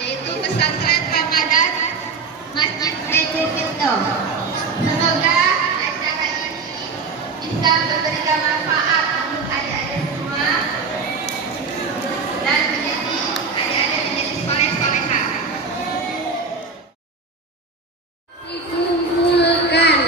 yaitu pesantren Ramadan Masjid Baitul Firdaus. Semoga acara ini bisa memberikan manfaat untuk adik-adik semua dan menjadi adik-adik menjadi soleh-solehah. Dikumpulkan.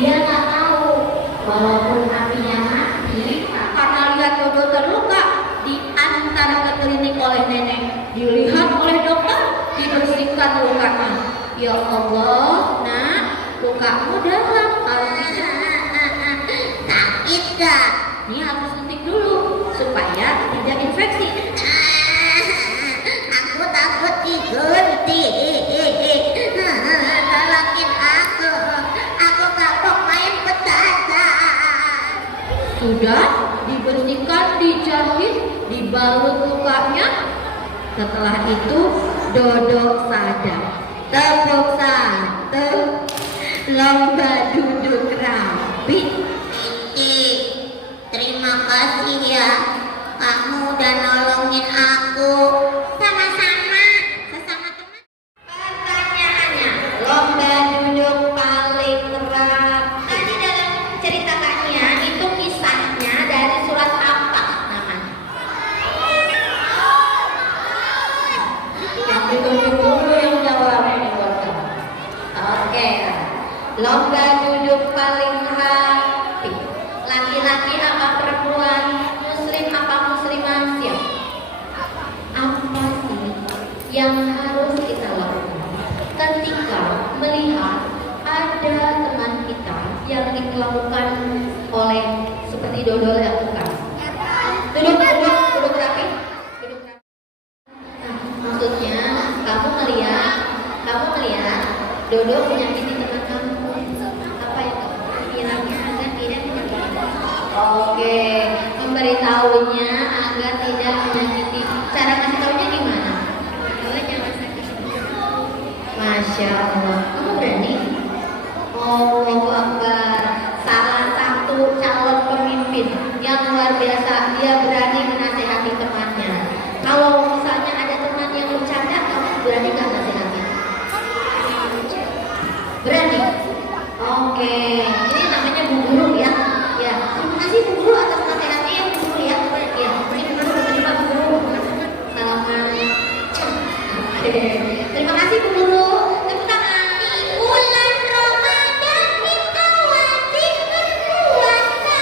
Dia nggak tahu, walaupun apinya mati, karena lihat Dodo terluka diantar ke klinik oleh nenek, dilihat oleh dokter, dibersihkan lukanya. Ya Allah, nak, lukamu dalam, kalau bisa sakit gak? Ini harus suntik dulu supaya tidak infeksi. Aku takut disuntik. Tolongin aku. Aku gak mau main petasan. Sudah dibersihkan, dijahit, dibalut lukanya. Setelah itu Dodo sadar. Tepuk satu, lomba duduk rapi. Terima kasih ya, kamu udah nolongin aku. Sama-sama, sesama teman. Pertanyaannya, lomba duduk paling rapi. Tadi dalam cerita Kaknya itu kisahnya dari surat apa namanya? Yang ditunjuk dulu yang jawab. Oke, lomba duduk paling rapi. Laki-laki apa perempuan, muslim apa muslimah, siap? Apa sih yang harus kita lakukan ketika melihat ada teman kita yang diperlakukan oleh seperti Dodo lakukan? Duduk rapi, duduk rapi. Nah, maksudnya kamu melihat Dodo menyakiti teman kamu. Apa itu? Bilangnya agar tidak menyakiti. Oke, memberitahunya agar tidak menyakiti. Cara kasih tahunya gimana? Jangan sakit. Masya Allah, kamu berani? Allahu Akbar. Salah satu calon pemimpin yang luar biasa, dia berani menasehati temannya. Kalau misalnya ada teman yang bercanda, kamu berani nggak nasehati? Berani? Oke, ini namanya Bu Guru ya. Ya, terima kasih Bu Guru atas nasihatnya ya Bu Guru ya. Ya, ini Bu Guru, terima Bu Guru. Salaman. Terima kasih Bu Guru. Tepuk tangan. Di bulan Ramadan kita wajib berpuasa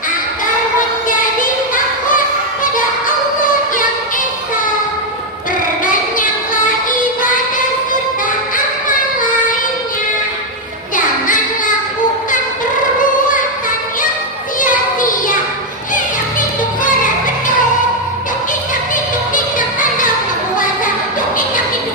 agar menjadi takwa pada Allah yang esa. Perbanyaklah ibadah serta amal lainnya. Jangan lakukan perbuatan yang sia-sia. Itu berat betul. Tuk itu Anda berpuasa. Tuk itu.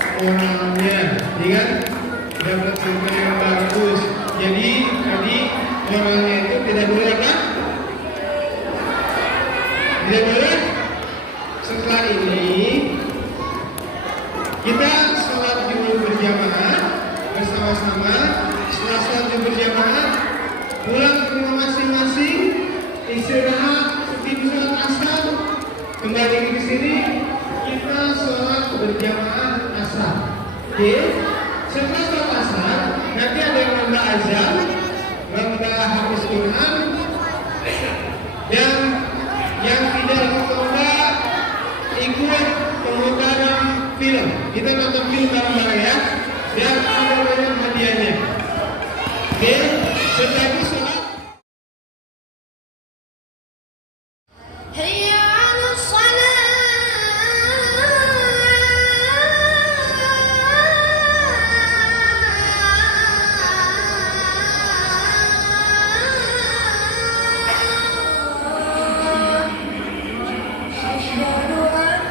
orangnya, ya kan? Dapat cerita yang bagus. Jadi tadi orangnya itu tidak boleh kan? Tidak boleh. Setelah ini kita sholat zuhur berjamaah bersama-sama. Setelah sholat zuhur berjamaah, pulang ke rumah masing-masing, istirahat, seperti sholat asar, kembali ke sini, kita sholat berjamaah asar. Oke? Setelah sholat asar, nanti ada yang lomba azan, lomba hafiz Quran, yang tidak lomba ikut pemutaran film. Kita nonton film bareng-bareng ya. Dan ada banyak hadiahnya. Oke? Setelah itu sholat. هيا على الصلاة أشهد أن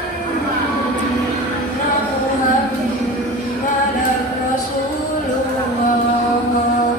محمدا رسول الله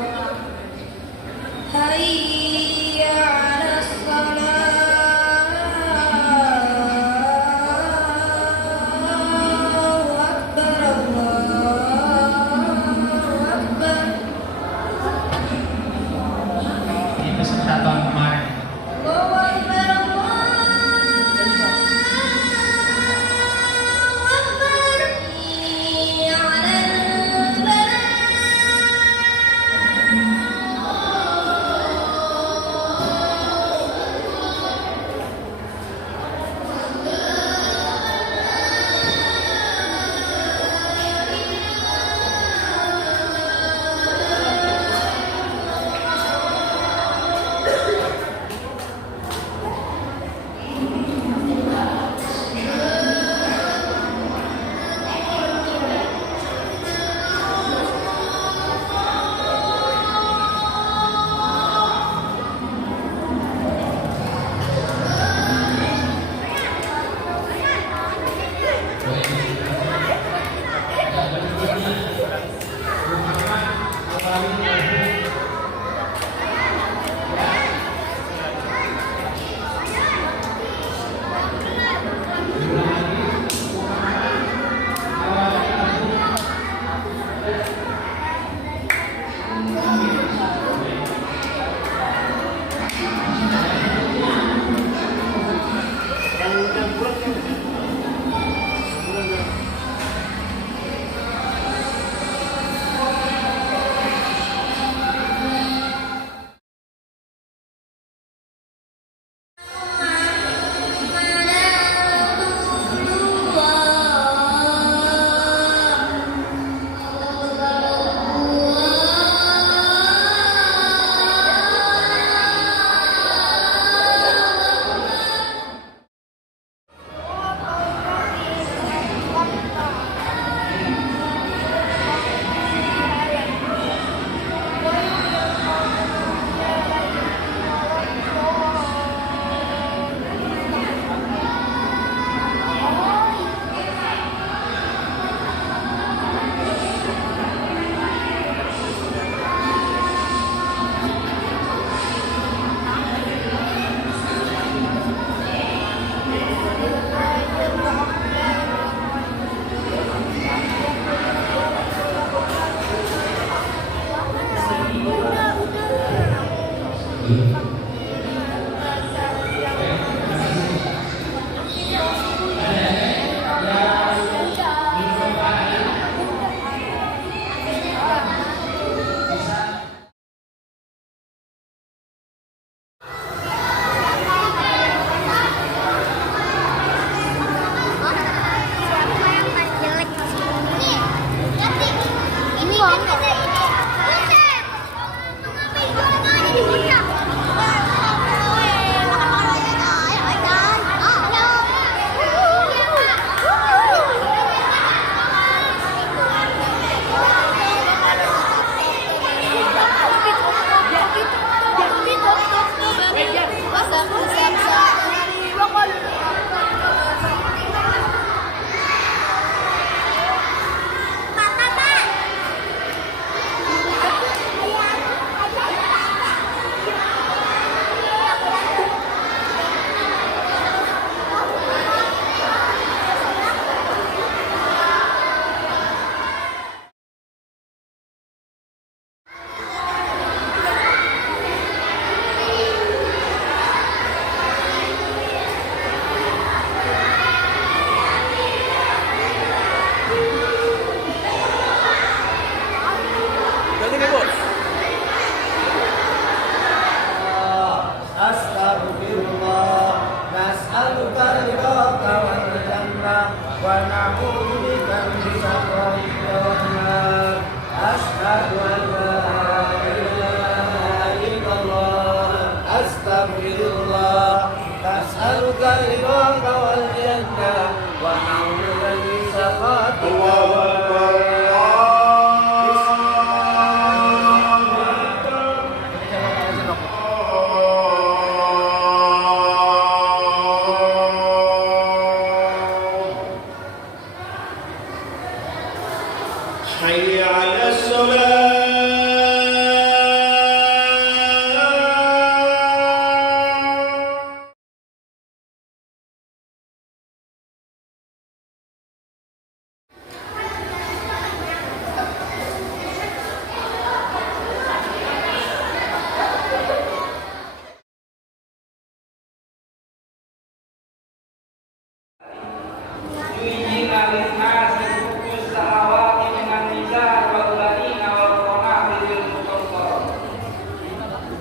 حي على الصلاة.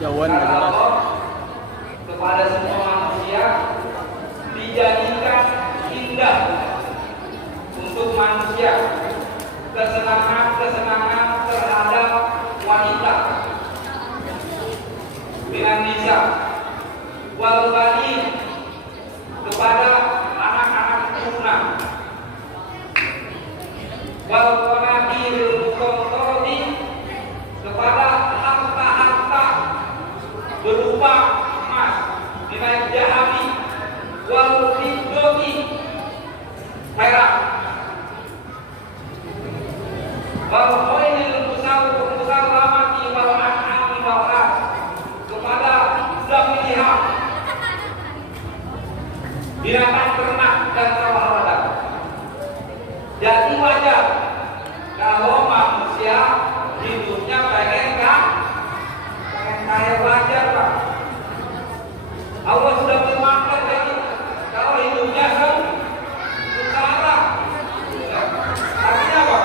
Jauhan Kata Allah kepada semua manusia dijadikan indah untuk manusia kesenangan-kesenangan terhadap wanita dengan nisa wal banin kepada anak-anak keturunan wal qanatiril muqantarati kepada harta-harta berupa emas, minyak jahabi, wal fiddati, perak, wal khailil musawwamati wal an'ami wal harth kepada kuda pilihan, binatang ternak dan ternak. Jadi wajar kalau manusia hidupnya pengen kaya wajar Pak. Allah sudah firmankan tadi kalau hidupnya sengsara. Artinya apa?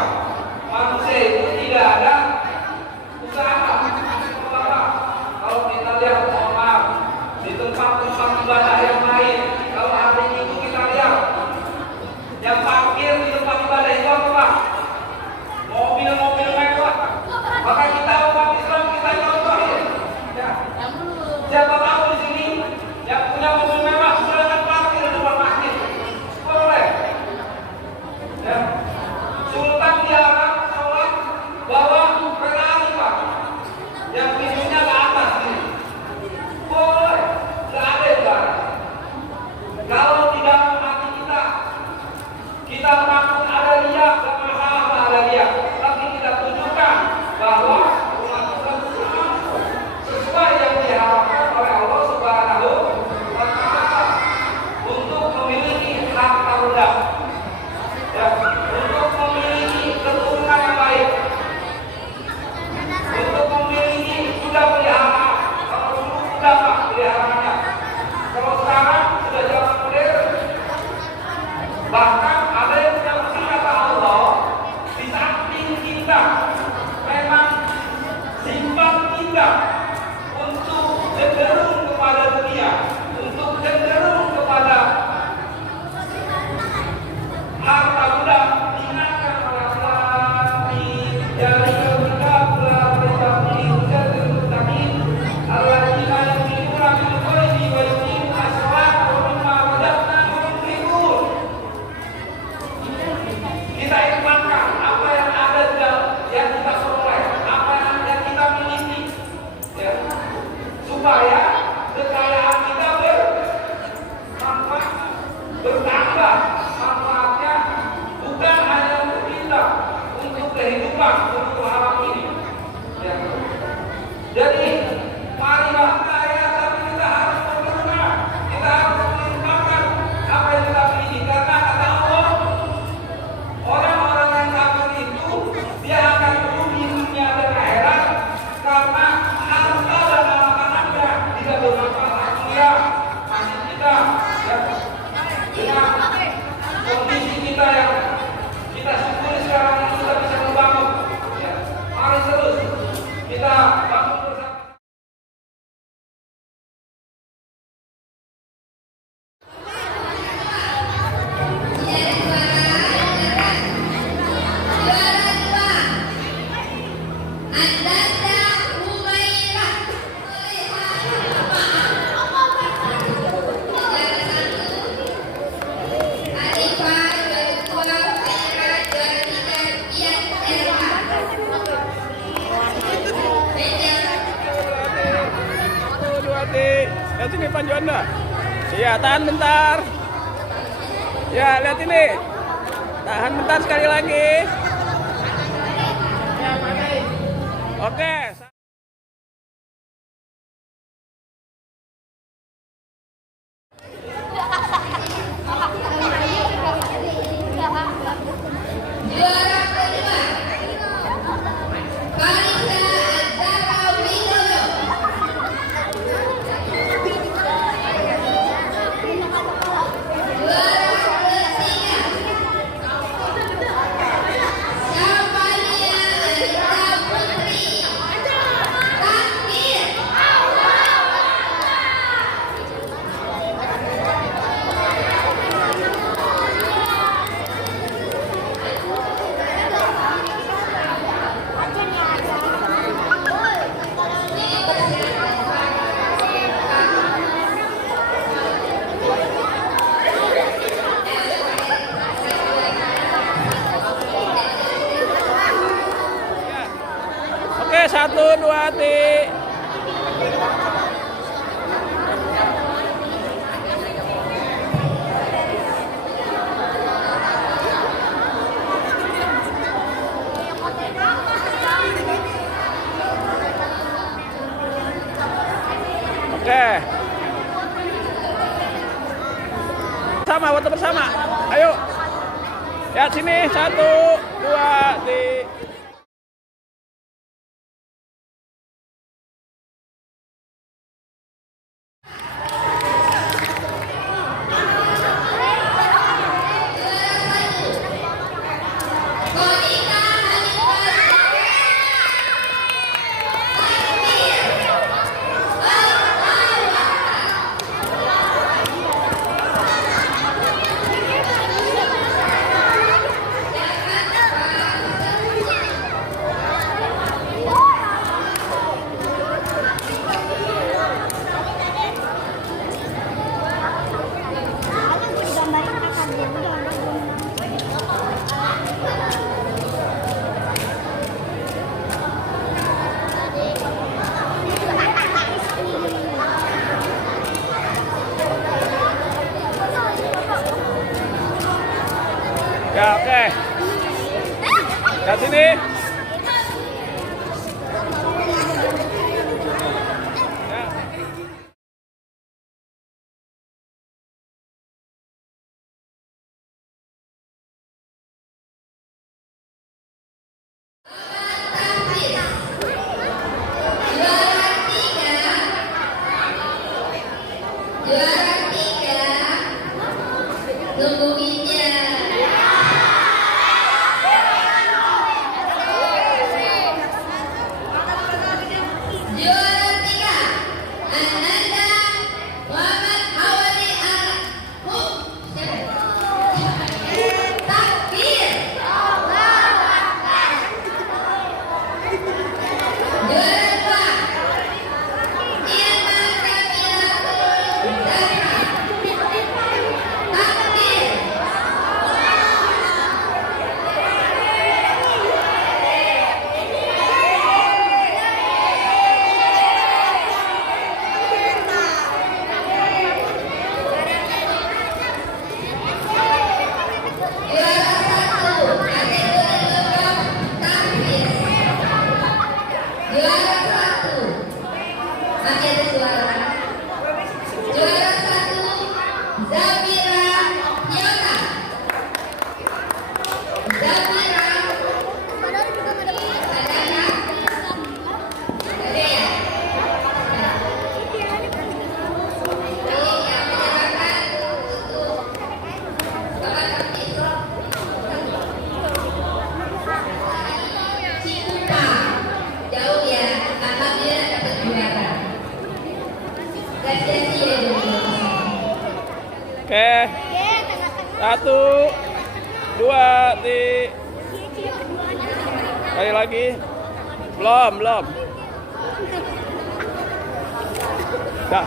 Manusia itu tidak ada usaha. Kalau kita lihat, mohon maaf, di tempat-tempat ibadah yang lain, kalau hari Minggu kita lihat yang parkir di tempat ibadah itu apa? Mobil-mobil mewah. Maka kita umat Islam kita contohin. Siapa tahu di sini yang punya mobil mewah silakan parkir di depan masjid. Boleh. Ya. Sultan dilarang sholat bawa Ferrari Pak. Yang pintunya ke atas ini. Boleh. Tidak ada Pak. Kalau di dalam hati kita takut ada riya, tidak masalah ada riya. Tapi kita tunjukkan bahwa umat Islam sesuai yang diharapkan oleh Allah Subhanahu wa Ta'ala untuk memiliki harta benda, ya, untuk memiliki keturunan yang baik, untuk memiliki kuda peliharaan. Kalau dulu kuda Pak peliharaannya, kalau sekarang sudah zaman modern. Bahkan ada yang punya usaha kata Allah di samping kita memang simpan kita untuk cenderung kepada dunia, untuk cenderung kepada harta benda. Ingatkan orang-orang dari kita berarti jadi mustaqim alladzina yu'minuna bil ghaibi wa yuqimuna as-salata wa mimma razaqnahum yunfiqun. Kita imankan apa yang ada di dalam yang kita peroleh, apa yang kita miliki, ya, supaya kekayaan kita bermanfaat, bertambah manfaatnya bukan hanya untuk kita, untuk kehidupan, untuk alam ini. Ya. Jadi marilah kaya tapi kita harus berguna, kita harus melimpahkan apa yang kita miliki karena kata Allah orang-orang yang kafir itu dia akan merugi dunia dan akhirat karena harta dan anak-anaknya tidak bermanfaat. Dunia masih kita ya, dengan kondisi kita yang kita syukuri sekarang ini kita bisa membangun. Ya, mari terus kita bangun bersama. Lihat sini Pak Juanda. Iya, tahan bentar. Ya, lihat ini. Tahan bentar sekali lagi. 1, 2, ti. Oke. Sama, foto bersama. Ayo. Ya sini 1, 2, ti. Ya, oke. Lihat sini. Ya. Oke. 1, 2, ti. Sekali lagi. Belum. Dah.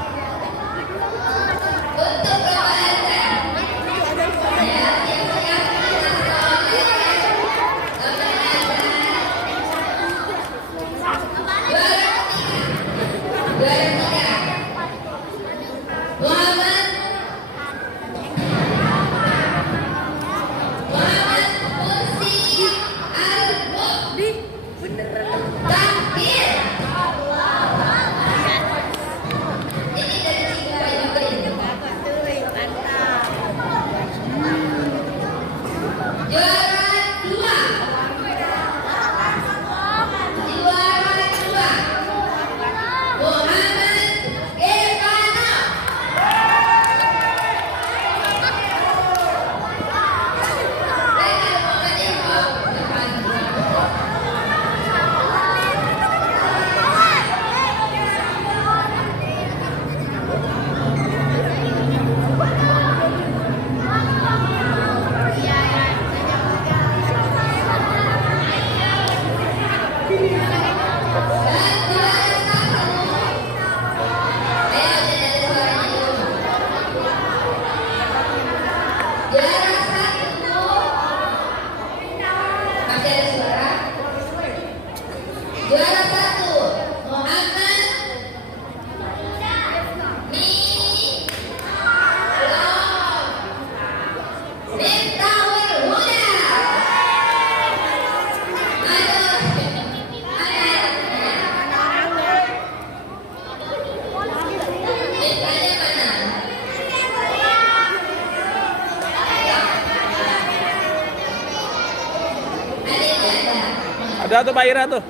Ada tuh Pak Ira tuh.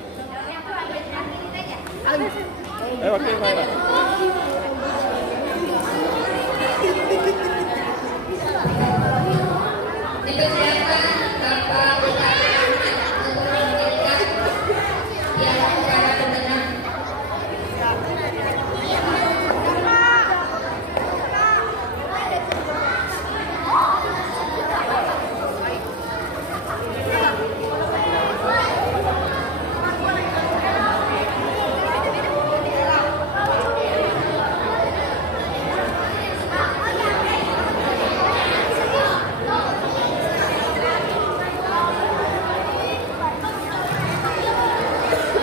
Oke Pak Ira. Dipersilakan Bapak Bupati untuk menitipkan yang kepada pendengar.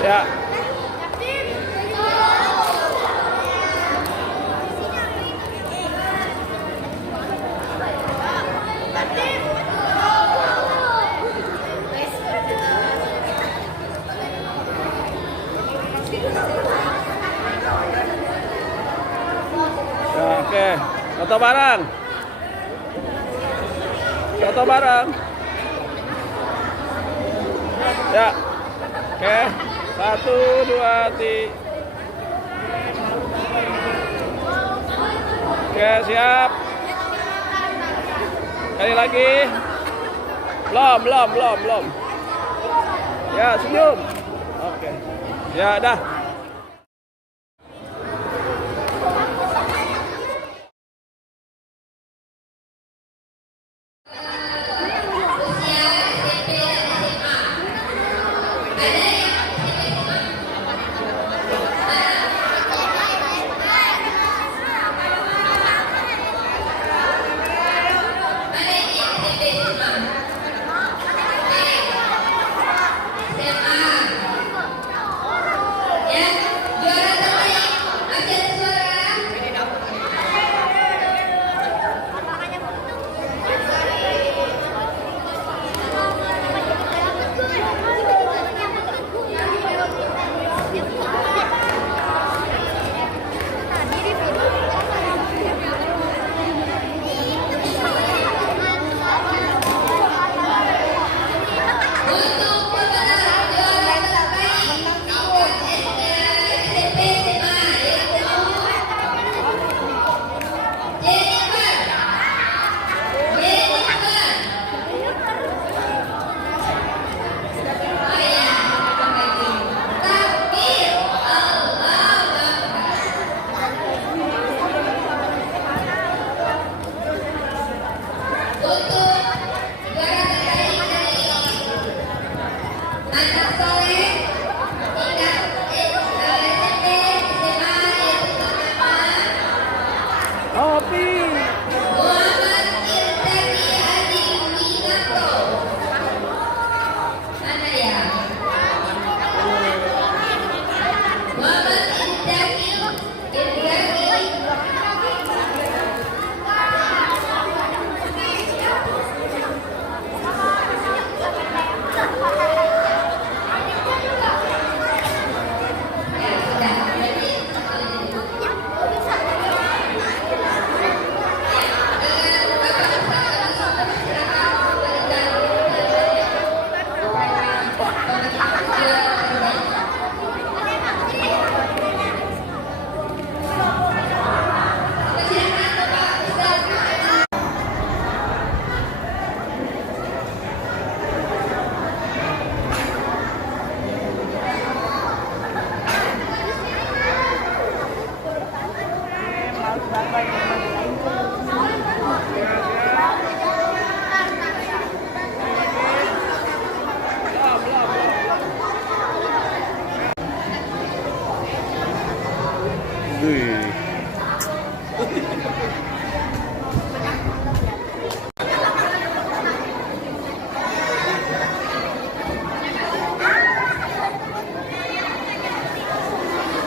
Ya. Ya, oke. Foto bareng. Foto bareng. Ya. Oke. 1, 2, 3. Oke, siap. Sekali lagi. Belum. Ya, senyum. Oke. Ya, dah.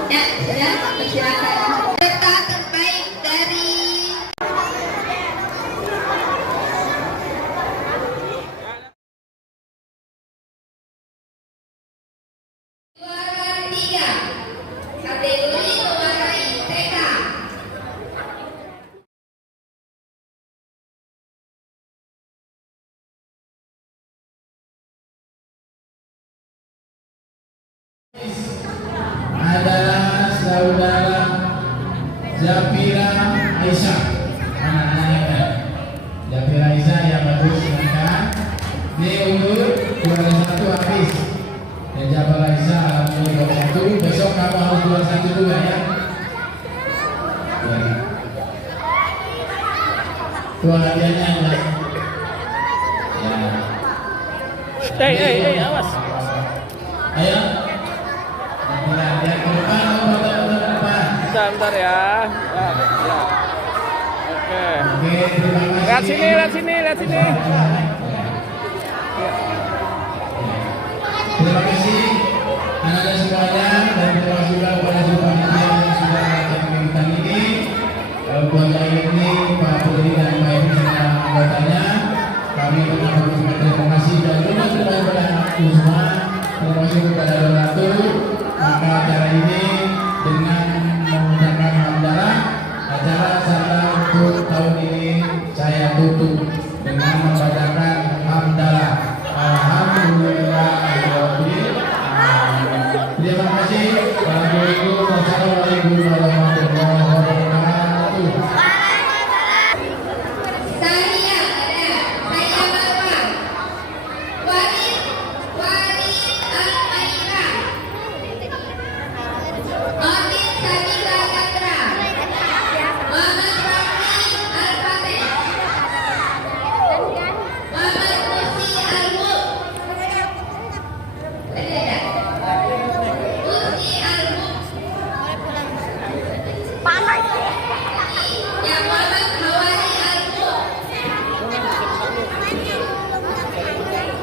Ya, sudah, persilakan. Peserta terbaik dari juara 3 kategori mewarnai adalah saudara Zafira Aisyah. Anak-anaknya kan? Zafira Aisyah yang bagus, silakan. Ini untuk juara 1 habis. Dan Zafira Aisyah alhamdulillah juara 1. Besok kamu harus juara 1 juga ya. Ya. Tuh hadiahnya ya. Ya. Awas. Ayo. Nah, dia ke depan, ke depan. Bentar ya. Ya. Oke. Oke, terima kasih. Lihat sini. Terima kasih anak-anak semuanya dan terima kasih juga kepada seluruh panitia yang sudah melakukan kegiatan ini. Keluarga ini, Pak Putri dan Pak Ibu serta anggotanya. Kami mengucapkan terima kasih dan juga kepada anakku semua. Terima kasih kepada donatur. Maka acara ini dengan menggunakan hamdalah, acara Sarla untuk tahun ini saya tutup dengan membacakan hamdalah. Alhamdulillah. Terima kasih. Wassalamualaikum warahmatullahi wabarakatuh. Saya Marwa. Walid Al-Maika. Odin Sabila Katra. Muhammad Fahmi Al-Fatih. Muhammad Musi Al-Muk. Musi Al-Muk. Yang Muhammad Hawari Al-Muk.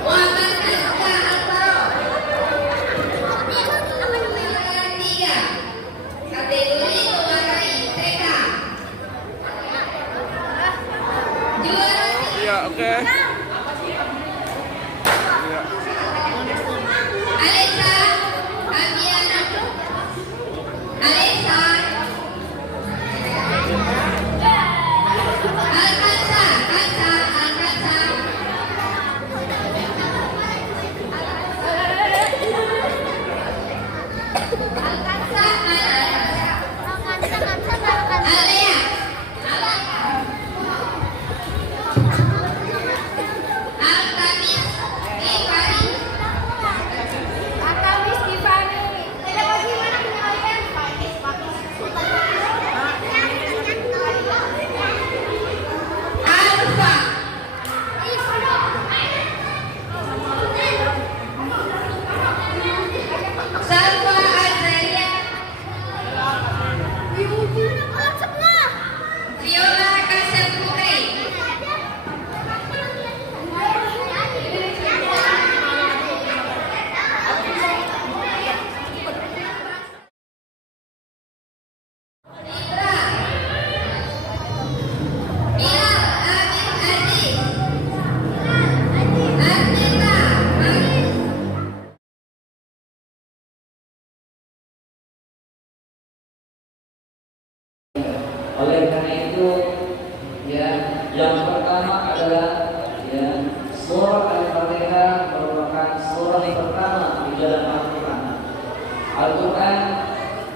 Muhammad Azka Al-Faro. Juara 3 kategori mewarnai TK. Juara 3 Iya, oke. Alisa Kamiana. Alisa Alkansa. Alea. Alkamis Ivani. Alfa. Salwa Azaria. Viola Kasem Putri. Indra. Bilal Amin Aziz. Arnita Faris. Oleh karena itu, ya, yang pertama adalah ya, surah Al-Fatihah merupakan surah pertama di dalam Al-Quran. Al-Quran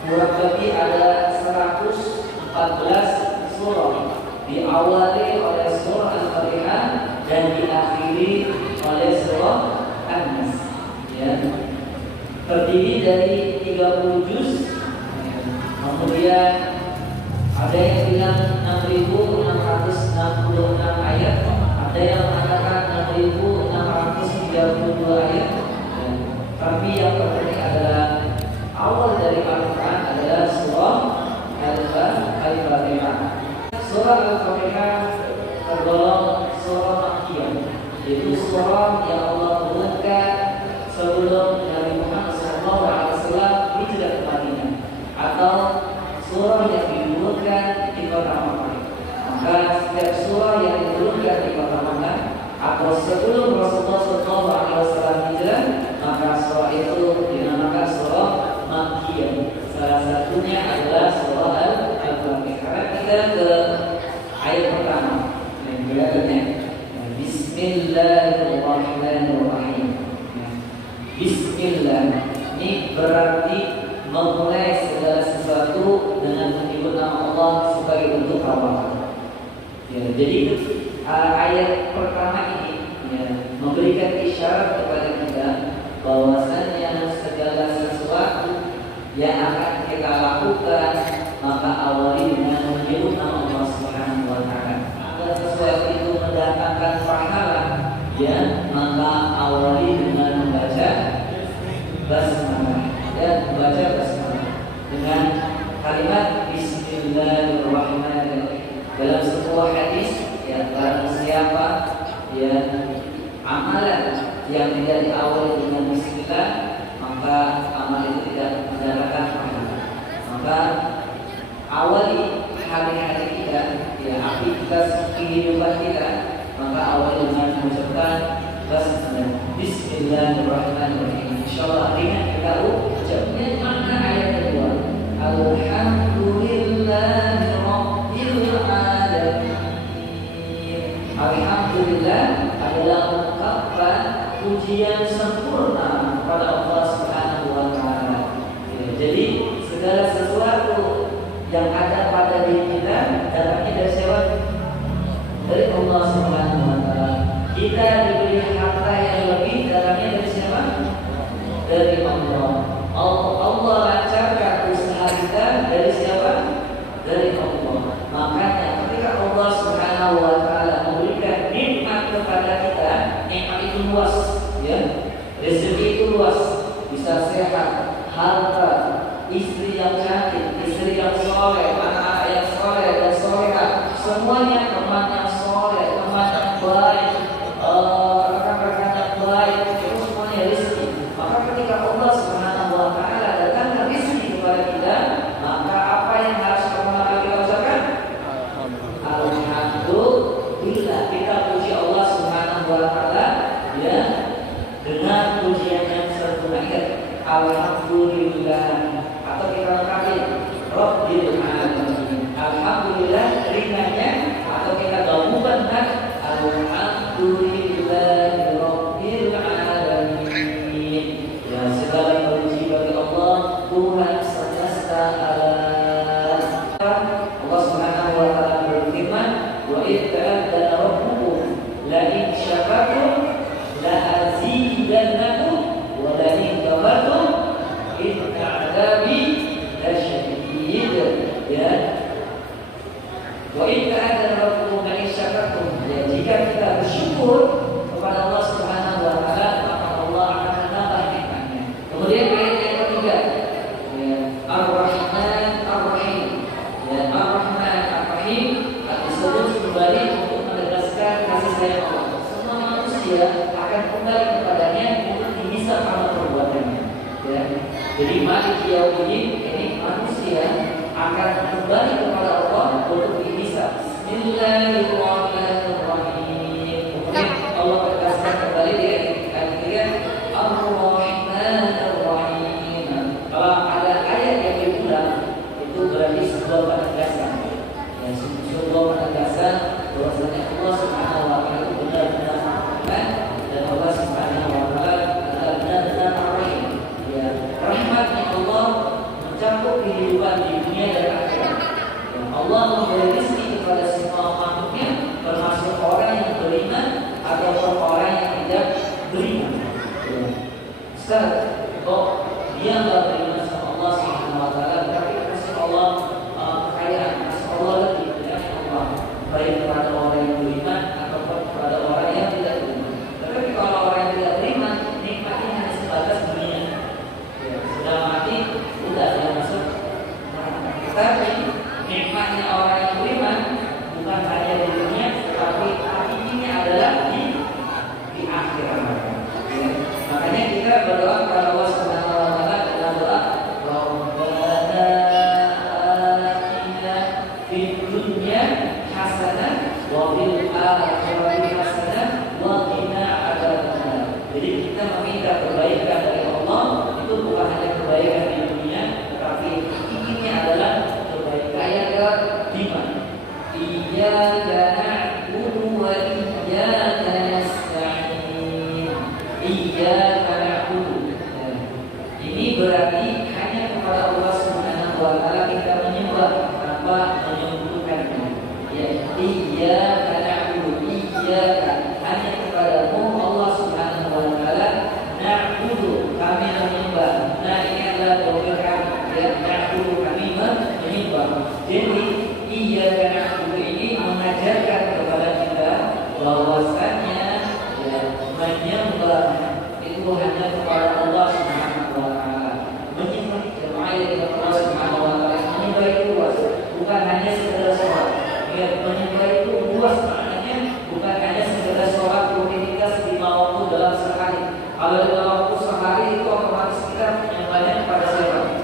kurang lebih ada 114 surah, diawali oleh surah Al-Fatihah dan diakhiri oleh surah An-Nas. Ya. Terdiri dari 30 juz. Kemudian ada yang bilang 6.666 ayat, ada yang mengatakan 6.632 ayat. Tapi yang terpenting adalah awal dari Al-Quran adalah surah Al-Fatihah. Surah Al-Fatihah tergolong surah Makkiyah, yaitu surah yang Allah turunkan sebelum Nabi Muhammad SAW hijrah ke Madinah, atau surah yang diturunkan di kota Makkah. Maka setiap surah yang diturunkan di kota Makkah atau sebelum Rasulullah SAW hijrah, maka surah itu dinamakan surah Makkiyah. Salah satunya adalah surah Al-Fatihah. Kita ke ayat pertama yang berikutnya. Bismillahirrahmanirrahim. Bismillah. Ini berarti memulai segala sesuatu dengan menyebut nama Allah sebagai bentuk awal. Ya, jadi ayat pertama ini ya, memberikan isyarat kepada kita bahwasanya segala sesuatu yang akan kita lakukan maka awali dengan menyebut nama Allah Subhanahu wa taala. Agar sesuatu itu mendatangkan pahala, ya, maka awali dengan membaca basmalah, ya, membaca basmalah dengan kalimat Bismillahirrahmanirrahim. Dalam sebuah hadis, ya, barang siapa ya amalan yang tidak diawali dengan Bismillah, maka amal itu tidak mendapatkan pahala. Maka awali hari-hari kita, ya, aktivitas kehidupan kita, maka awali dengan mengucapkan Bismillahirrahmanirrahim. Insyaallah ringan kita ucapnya. Makna ayat kedua, Alhamdulillahi Rabbil Alamin. Alhamdulillah adalah ungkapan pujian sempurna kepada Allah Subhanahu wa taala. Ya, jadi segala sesuatu yang ada pada diri kita dapatnya dari siapa? Dari Allah Subhanahu wa taala. Kita diberi harta yang lebih datangnya dari siapa? Dari Allah. Allah lancarkan usaha kita dari siapa? Dari Allah. Makanya ketika Allah Subhanahu wa taala memberikan nikmat kepada kita, nikmat itu luas, ya. Rezeki itu luas, bisa sehat, harta, istri yang cantik, istri yang soleh, anak-anak yang soleh dan soleha, semuanya teman yang soleh, teman yang baik, rekan-rekan yang baik, itu semuanya rezeki. Maka ketika Allah Subhanahu wa taala datangkan rezeki kepada kita, maka apa yang harus pertama kali kita ucapkan? Alhamdulillah. Kita puji Allah Subhanahu wa taala, ya, dengan pujian yang sempurna. Alhamdulillah. Atau kita lengkapi Rabbil Alamin. Alhamdulillah ringannya, atau kita gabungkan dengan Alhamdulillah Rabbil Alamin. Ya, segala puji bagi Allah Tuhan semesta alam. Allah Subhanahu wa taala berfirman, wa idh ta'adzana rabbukum la in syakartum la azidannakum wa la in kafartum inna 'adzabi lasyadid. Ya, wa in ta'adzana rabbukum la in syakartum, ya, jika kita bersyukur kepada Allah Subhanahu wa taala, maka Allah akan menambah nikmatnya. Kemudian ayat yang ketiga, ya, Ar-Rahman Ar-Rahim. Ya, Ar-Rahman Ar-Rahim disebut kembali untuk menegaskan kasih sayang Allah. Semua manusia akan kembali kepadanya untuk dihisab amal perbuatannya. Ya. Jadi Malik Yaumiddin, ini manusia akan kembali kepada Allah untuk dihisab. Bismillahirrahmanirrahim. Kemudian Allah tegaskan kembali di ayat ketiga, Ar-Rahman Ar-Rahim. Kalau ada ayat yang diulang, itu berarti sebuah penegasan. Ya, sebuah penegasan bahwasanya Allah Subhanahu wa taala itu benar-benar Rahman dan Allah Subhanahu wa taala adalah benar-benar Rahim. Ya, rahmatnya Allah mencakup kehidupan di dunia dan akhirat. Ya, Allah memberi rezeki kepada semua makhluknya, termasuk orang yang beriman ataupun orang yang tidak beriman. Ya. Ustaz, kok dia nggak beriman sama Allah Subhanahu wa taala, tapi kasih Allah kekayaan, kasih Allah lebih dari Allah, baik kepada orang yang beriman ataupun kepada orang yang tidak beriman. Tapi kalau orang yang tidak beriman, nikmatnya hanya sebatas dunia. Ya, sudah mati, sudah dia masuk neraka. Tapi nikmatnya orang yang beriman bukan hanya di dunia, tetapi artinya adalah di akhirat. Ya. Makanya kita berdoa kepada Allah Subhanahu wa taala dalam doa Jadi iya karena ini mengajarkan kepada kita bahwasannya ya, menyembah itu hanya kepada Allah Subhanahu wa taala. Menyembah jemaah kepada Allah Subhanahu wa taala. Menyembah itu luas, bukan hanya sekedar sholat. Ya, menyembah itu luas maknanya, bukan hanya sekedar sholat rutinitas 5 waktu dalam sehari. Kalau dalam waktu sehari itu otomatis kita menyembahnya kepada siapa?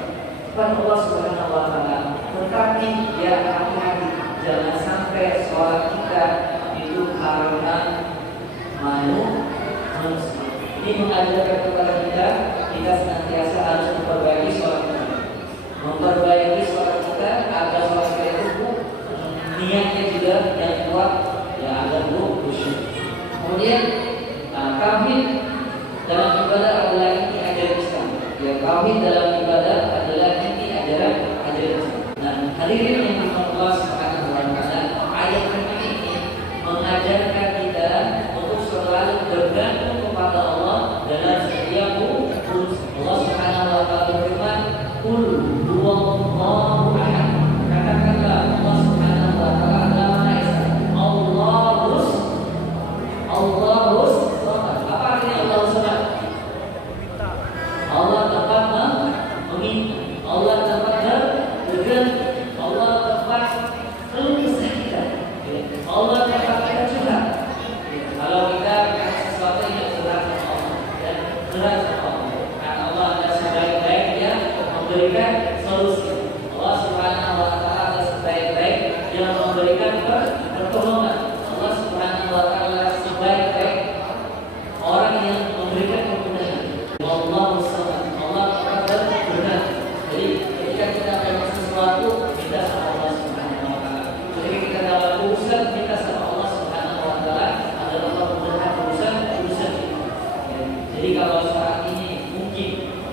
Kepada Allah Subhanahu wa taala. Tetapi ya hati-hati, jangan sampai sholat kita itu karena malu manusia. Ini mengajarkan kepada kita senantiasa harus memperbaiki sholat kita. Memperbaiki sholat kita agar sholat kita itu niatnya juga yang kuat, ya agar khusyuk. Kemudian tauhid dalam ibadah adalah inti ajaran Islam. Ya, tauhid dalam ibadah adalah inti ajaran Islam. Nah, hadirin yang dirahmati Allah Subhanahu wa taala, ayat ini mengajarkan kita untuk selalu bergantung kepada Allah dalam setiap urusan. Allah Subhanahu wa taala berfirman, "Qul huwallahu ahad." Katakanlah Allah Subhanahu wa taala adalah Maha Esa. Allahus Samad. Apa artinya Allahus Samad? Allah tempat meminta, Allah tempat bergantung, Allah tempat keluh kesah kita, Allah tempat kita curhat. Kalau kita sesuatu yang curhat sama Allah dan curhat sama Allah, karena Allah adalah sebaik-baik yang memberikan solusi. Allah Subhanahu wa taala adalah sebaik-baik yang memberikan pertolongan. Allah Subhanahu wa taala sebaik-baik orang yang memberikan kemudahan. Allahu Samad. Allah tempat bergantung. Jadi ketika kita melakukan sesuatu, kita sama Allah Subhanahu wa taala. Ketika kita dalam urusan, kita sama Allah Subhanahu wa taala agar Allah mudahkan urusan kita. Ya. Jadi kalau saat ini mungkin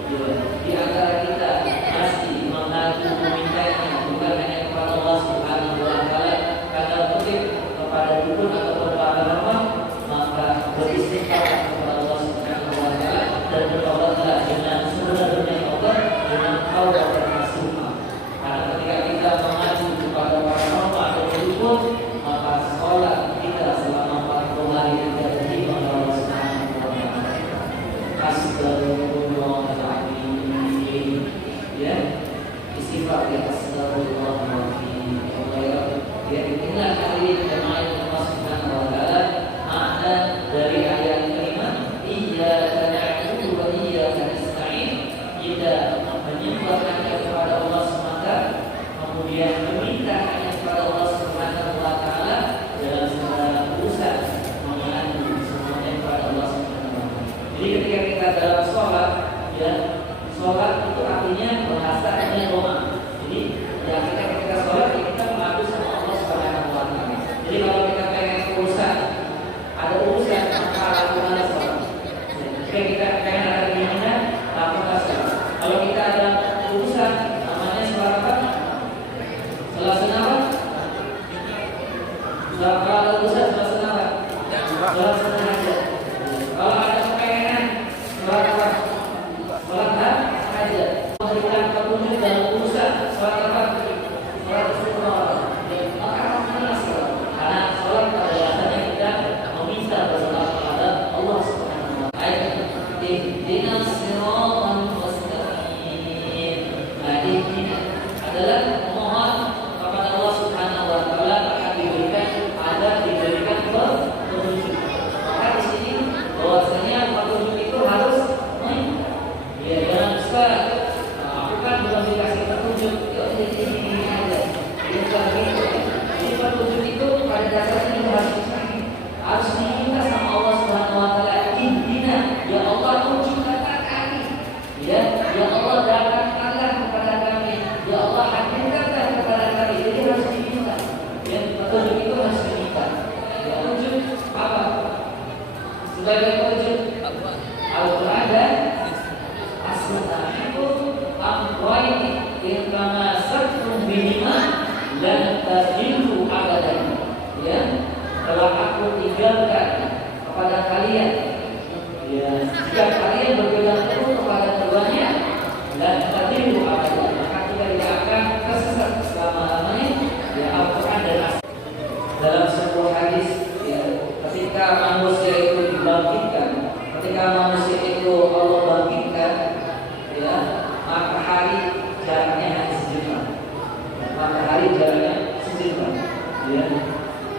ya, di antara kita masih mengaku memintanya bukan hanya kepada Allah Subhanahu wa taala, karena mungkin kepada dukun atau kepada orang, maka beristighfar kepada Allah Subhanahu wa taala dan bertobatlah dengan sebenar-benarnya taubat dengan taubat yang nasuha. Karena ketika kita mengacu kepada para ulama atau dukun, maka sholat kita selama 40 hari tidak diterima oleh Allah Subhanahu wa taala. Astagfirullahaladzim. Ya, istighfar ya, astagfirullahaladzim. Ya, inilah hadirin jemaah Allah Subhanahu wa taala makna dari ayat kelima, iyyaka na'budu wa iyyaka nasta'in. Kita menyembah hanya kepada Allah semata, kemudian meminta hanya kepada Allah Subhanahu wa taala dalam segala urusan, mengadu semuanya kepada Allah Subhanahu wa taala. Jadi ketika kita dalam sholat, ya, sholat itu artinya bahasa dengan doa. Jadi ya ketika kita sholat, ya, kita mengadu sama Allah Subhanahu wa taala. Jadi kalau kita pengen urusan, ada urusan, maka lakukanlah sholat. Jika kita pengen ada keinginan, lakukan sholat. Kalau kita ada urusan, namanya sholat apa? Sholat sunat. Kalau ada urusan, sholat sunat. Sholat sunat aja. Kalau ada kepengenan, sholat apa? Sholat aja.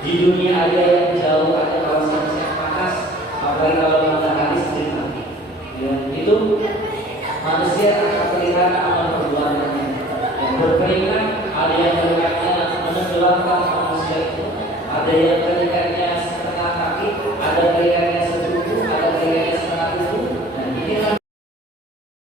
Di dunia ada yang jauh, ada kawasan yang panas, apalagi kalau matahari sering mati. Ya, itu manusia akan terlihat amal perbuatannya. Yang berkeringat, ada yang keringatnya menenggelamkan manusia itu, ada yang keringatnya setengah kaki, ada yang